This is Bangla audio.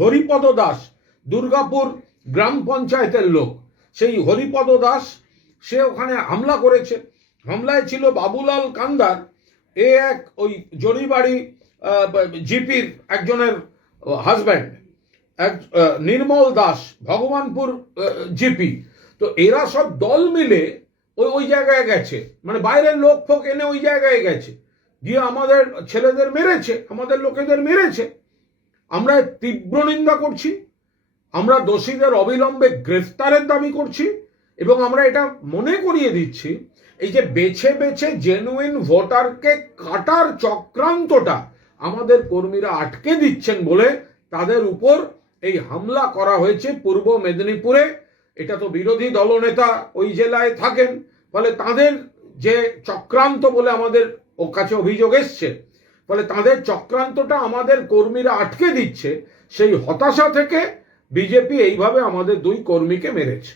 হরিপদ দাস দুর্গাপুর গ্রাম পঞ্চায়েতের লোক, সেই হরিপদ দাস সে ওখানে হামলা করেছে। হামলায় ছিল বাবুলাল কান্দার, এক ওই জরিবাড়ি জিপির একজনের হাজব্যান্ড, এক নির্মল দাস ভগবানপুর জিপি। তো এরা সব দল মিলে ওই জায়গায় গেছে, মানে বাইরের লোক ফোক এনে ওই জায়গায় গেছে, গিয়ে আমাদের ছেলেদের মেরেছে, আমাদের লোকেদের মেরেছে। আমরা তীব্র নিন্দা করছি, আমরা দোষীদের অবিলম্বে গ্রেফতারের দাবি করছি, এবং আমরা এটা মনে করিয়ে দিচ্ছি এই যে বেছে বেছে জেনুইন ভোটারকে কাটার চক্রান্তটা আমাদের কর্মীরা আটকে দিচ্ছেন বলে তাদের উপর এই হামলা করা হয়েছে পূর্ব মেদিনীপুরে। এটা তো বিরোধী দলনেতা ওই জেলায় থাকেন, ফলে তাদের যে চক্রান্ত বলে আমাদের কাছে অভিযোগ এসছে, ফলে তাদের চক্রান্তটা আমাদের কর্মীরা আটকে দিচ্ছে। সেই হতাশা থেকে বিজেপি এইভাবে আমাদের দুই কর্মীকে মেরেছে।